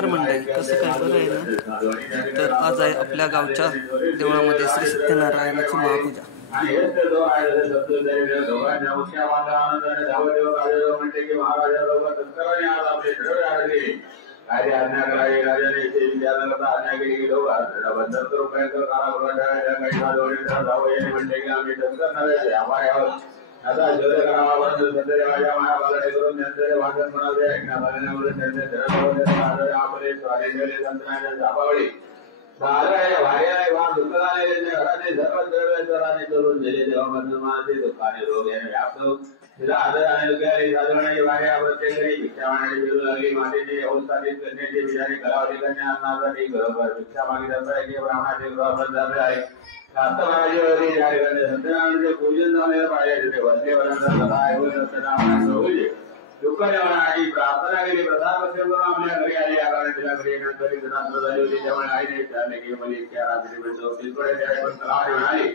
नमस्कार मंडळी, कसं काय बरं आहे ना? तर आज आहे आपल्या गावच्या देवळामध्ये श्री सत्यनारायणाची महापूजा. आता जगरावावर सदैवाया महाबालने करून नंतर वाचन म्हणावे ऐकना बालनावर त्यांचे धर्मावर आपले स्वाधीन संतांच्या जाबावळी सारे वाऱ्याने वा दुःखाने घराने सर्व द्रव्याने करून दिले देवा बंधुमाचे दुःखाने रोग याने व्याप्त तिला आदर आणि दुःखाने साधवण्याची वाऱ्या प्रत्येकरी भिक्षामाने फिरू लागली मातेने अवस्थापित करण्याचे विचारे करावली कन्या अन्नासाठी घरोघर भिक्षा मागितल्या की ब्राह्मणाचे गृहबंध झाले आहे. सत्यनारायणाचे जारी करणे सत्यनारायणाचे पूजन झाले पाहिजे तिथे वंदेवरांचा सहाय होईल सत्यनारायण होईल दुःख निवारणाची प्रार्थना केली. प्रसाद पक्षांवर आपल्या घरी आले कारण तिला घरी नंतर रात्र झाली होती त्यामुळे आईने विचारले की मला इतक्या रात्री भेटतो तिथकडे त्यावेळी पण तलावाने म्हणाली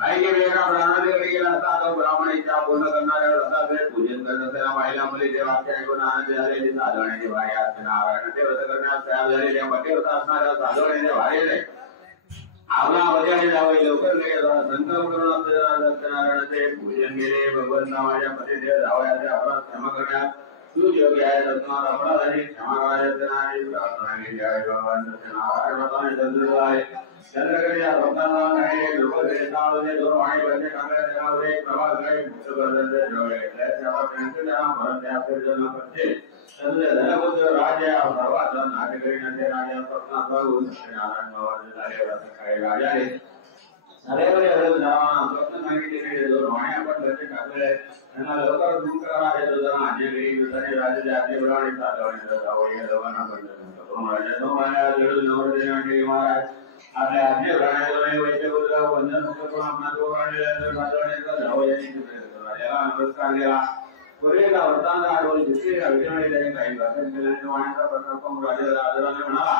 आई की वेगळा ब्राह्मणाच्या घरी गेला असता तो ब्राह्मण इच्छा पूर्ण करणाऱ्यावर असा वेळ पूजन करत त्याला महिला मुली ते वाक्य ऐकून आनंद झालेली साधवण्याची भारी सत्यनारायण ते व्रत करण्यास तयार झालेल्या पटेवत असणाऱ्या साधवण्याचे भारी आपला वजाने जावे लवकर संकल्प करून आपल्याला सत्यनारायणाचे पूजन केले. भगवंत नावाच्या पतीदेव जावयाचे अपराध क्षमा करण्यात तू योग्य आहे. तस्मात अपराधाने क्षमा करायचे नाही. प्रार्थना केली आहे भगवान सत्यनारायण व्रताने दंड आहे. चंद्रकडे या भक्तांना काही लोक देशामध्ये दोन वाणी बंदे टाकल्या त्यामध्ये प्रभात काही मुक्त करण्याचे ठरवले त्याच्यावर त्यांचे त्यांना भरत त्या अभ्यर्थना करते धनबुद्ध राजा सर्वात नागरिक राजा स्वप्नात बघून सत्यनारायण बाबांचे झाले काही राजाने सदैव स्वप्न सांगितले दोन वाणी आपण बंदे टाकले त्यांना लवकर दूर करा हे दोन आज्ञागिरी दुसरे राजाचे आज्ञेप्रमाणे साधवण्याचा जावं या दोघांना बंधन राजा दोन वाण्या जळून नवरदेवांचे महाराज आपल्या आज्ञेप्रमाणे वैद्य बोलला बंधन मुक्त करून आपला तो प्राण्याला साधवण्याचा जावं यांनी राजाला नमस्कार केला. पूर्वीला वर्तांना आठवण जिथे अभिनय त्याने काही भाषण केल्याने वाण्याचा प्रकल्प राजाला आदराने म्हणाला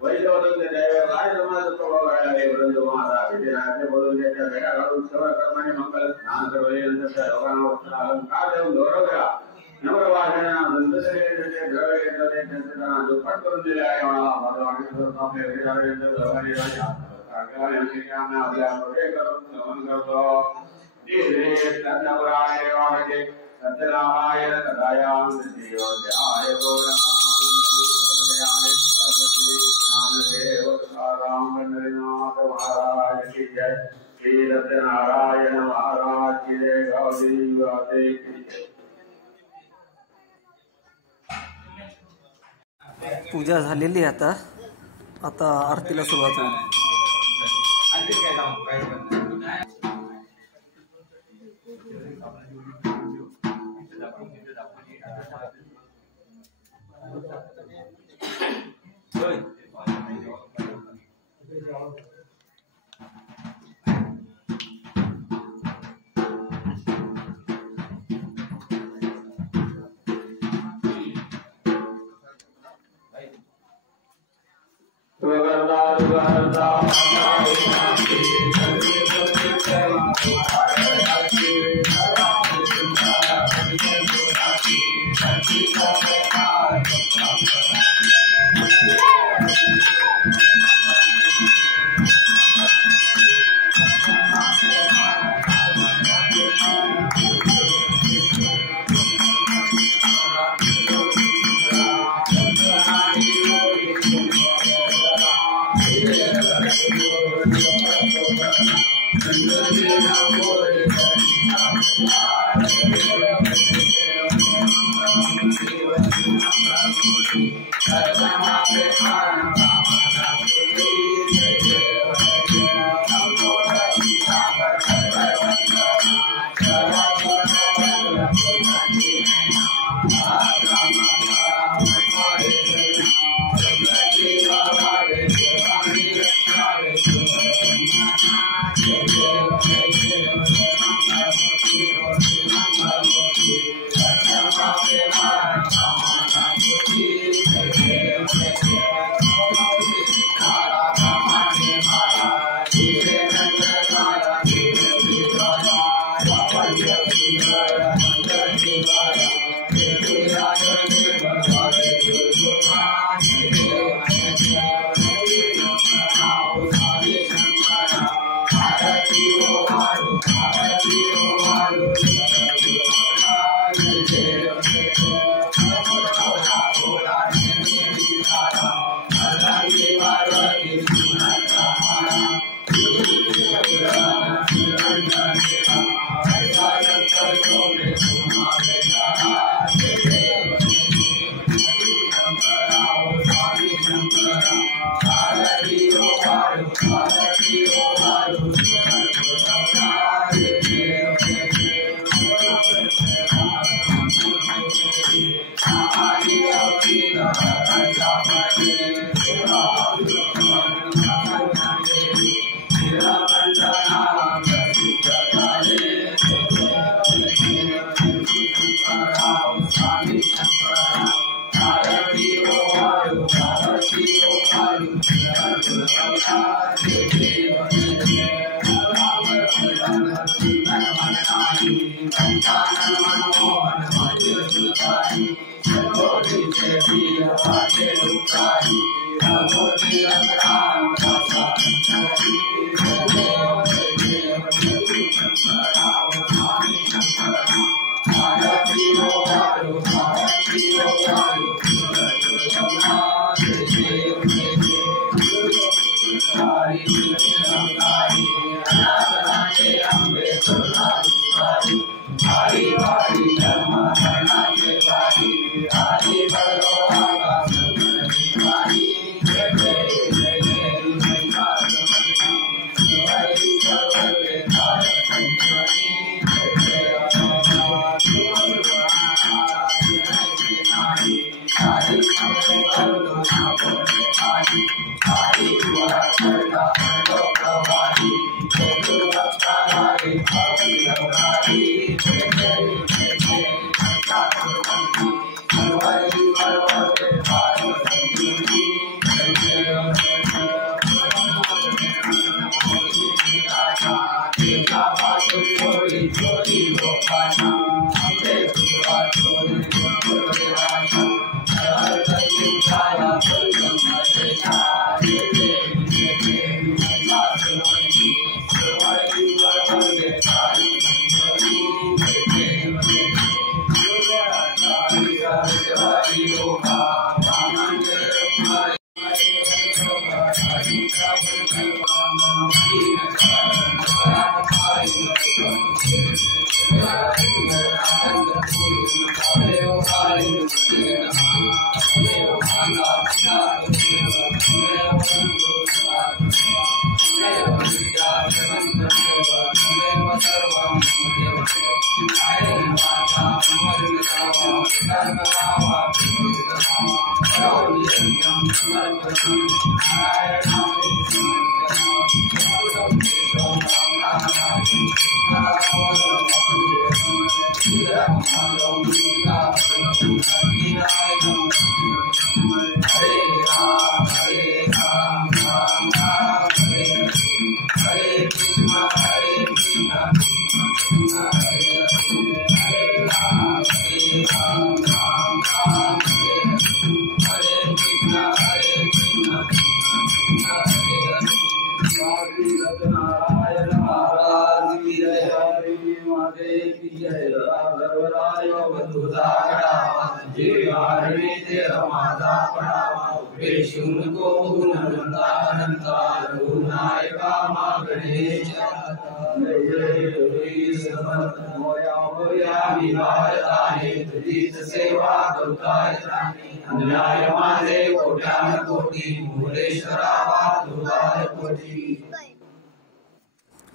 वैद्य बोलून त्याच्या काय समाज प्रभाव घडायला लागले परंतु माझा विजयाचे बोलून त्याच्या भेटा घालून सर्व कर्माने मंगल स्नान करवल्यानंतर त्या लोकांना वस्त्र अलंकार देऊन गौरव केला. नम्र भाषणाने नंतर द्रव्य घेतलं ते त्यांचे त्यांना दुप्पट करून दिले आहे म्हणाला. माझा वाटत आपल्या घरी आल्यानंतर लोकांनी राजा आपल्या प्रवेश करून गमन करतो. सत्यनारायण सदायां देवत्याय नाथ महाराज की जय. श्री सत्यनारायण महाराज की जय. गौरी माते की जय. पूजा झालेली आता आरतीला सुरुवात होईल.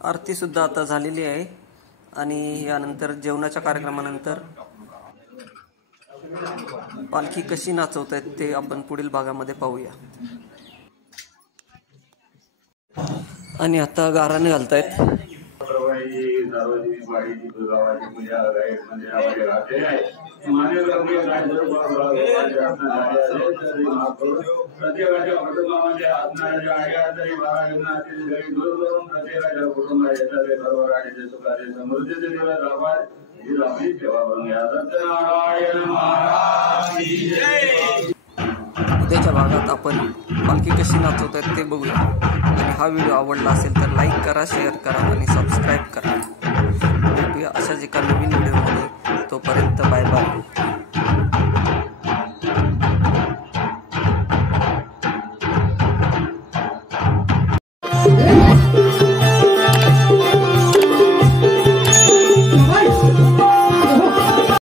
आरती सुद्धा आता झालेली आहे आणि यानंतर जेवणाच्या कार्यक्रमानंतर पालखी कशी नाचवतायत ते आपण पुढील भागामध्ये पाहूया. आणि आता गाराने घालतायत. उद्याच्या भागात आपण पालखी कशी नाचवतात ते बघूया. आणि हा व्हिडिओ आवडला असेल तर लाईक करा, शेअर करा आणि सबस्क्राईब करा. भेटूया अशाच एका नवीन व्हिडिओमध्ये. तोपर्यंत बाय बाय.